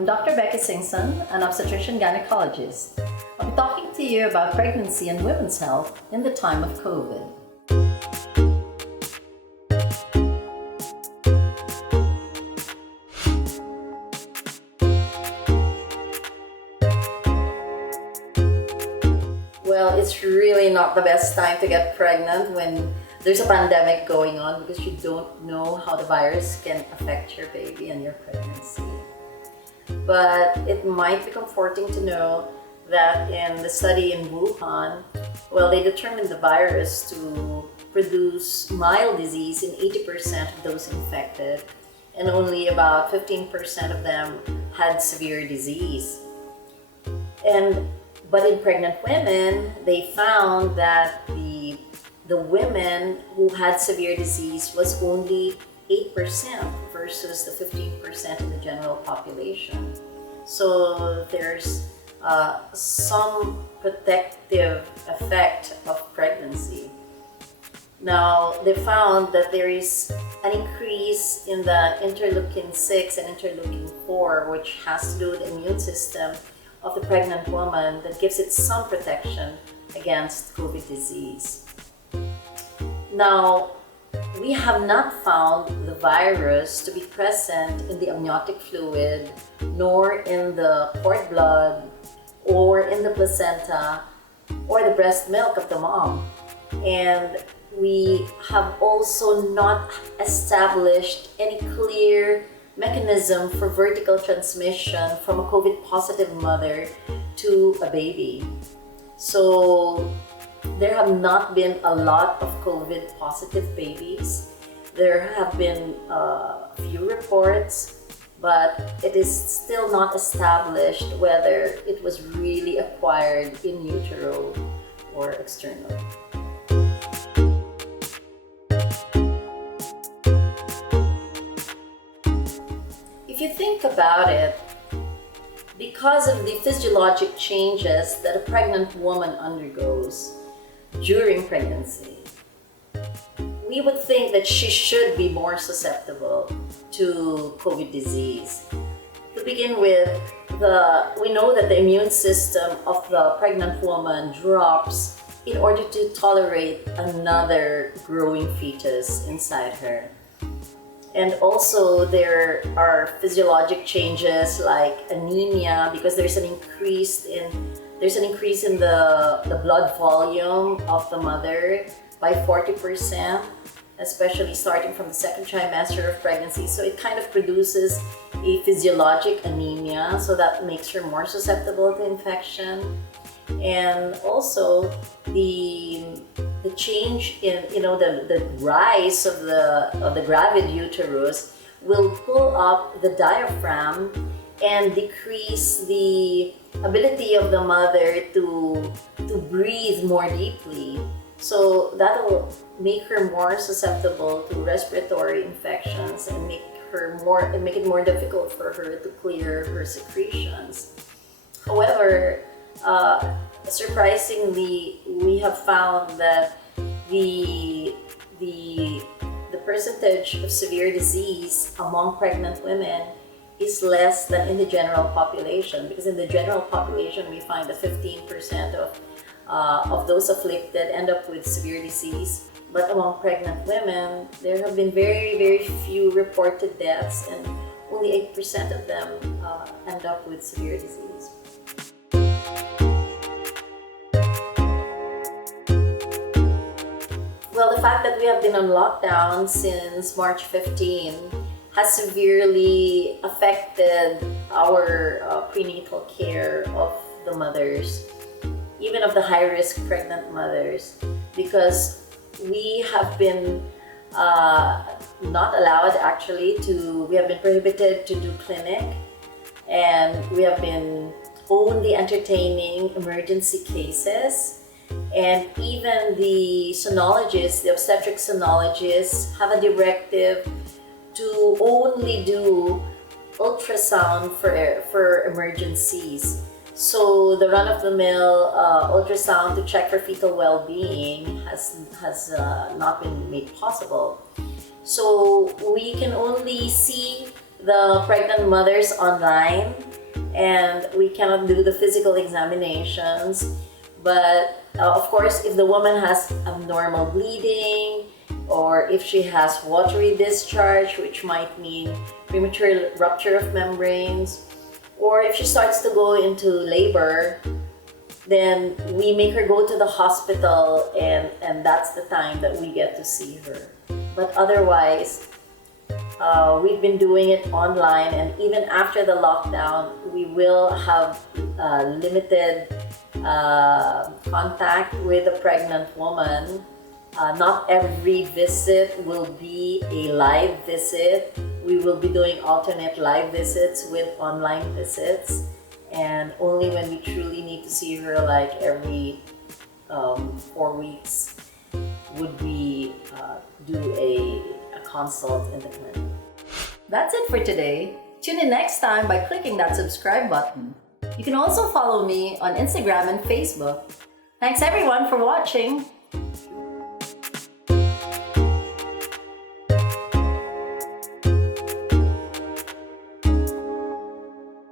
I'm Dr. Becky Singson, an obstetrician gynecologist. I'll be talking to you about pregnancy and women's health in the time of COVID. Well, it's really not the best time to get pregnant when there's a pandemic going on because you don't know how the virus can affect your baby and your pregnancy. But it might be comforting to know that in the study in Wuhan, they determined the virus to produce mild disease in 80% of those infected, and only about 15% of them had severe disease. But in pregnant women, they found that the women who had severe disease was only 8% versus the 15% in the general population. So there's some protective effect of pregnancy. Now, they found that there is an increase in the interleukin-6 and interleukin-4, which has to do with the immune system of the pregnant woman, that gives it some protection against COVID disease. Now, we have not found the virus to be present in the amniotic fluid, nor in the cord blood, or in the placenta, or the breast milk of the mom. And we have also not established any clear mechanism for vertical transmission from a COVID-positive mother to a baby. So there have not been a lot of COVID-positive babies. There have been few reports, but it is still not established whether it was really acquired in utero or external. If you think about it, because of the physiologic changes that a pregnant woman undergoes during pregnancy, we would think that she should be more susceptible to COVID disease. To begin with, we know that the immune system of the pregnant woman drops in order to tolerate another growing fetus inside her. And also there are physiologic changes like anemia, because there's an increase in the blood volume of the mother by 40%, especially starting from the second trimester of pregnancy. So it kind of produces a physiologic anemia, so that makes her more susceptible to infection. And also the change in the rise of the gravid uterus will pull up the diaphragm and decrease the ability of the mother to breathe more deeply. So that will make her more susceptible to respiratory infections and make it more difficult for her to clear her secretions. However, surprisingly, we have found that the percentage of severe disease among pregnant women is less than in the general population, because in the general population we find that 15% of those afflicted end up with severe disease. But among pregnant women, there have been very, very few reported deaths, and only 8% of them end up with severe disease. Well, the fact that we have been on lockdown since March 15 has severely affected our prenatal care of the mothers, even of the high-risk pregnant mothers, because we have been not allowed we have been prohibited to do clinic, and we have been only entertaining emergency cases. And even the obstetric sonologists have a directive to only do ultrasound for emergencies. So the run-of-the-mill ultrasound to check for fetal well-being has not been made possible. So we can only see the pregnant mothers online and we cannot do the physical examinations. But of course, if the woman has abnormal bleeding, or if she has watery discharge, which might mean premature rupture of membranes, or if she starts to go into labor, then we make her go to the hospital, and that's the time that we get to see her. But otherwise, we've been doing it online, and even after the lockdown, we will have limited contact with a pregnant woman. Not every visit will be a live visit. We will be doing alternate live visits with online visits, and only when we truly need to see her, like every 4 weeks, would we do a consult in the clinic. That's it for today. Tune in next time by clicking that subscribe button. You can also follow me on Instagram and Facebook. Thanks everyone for watching.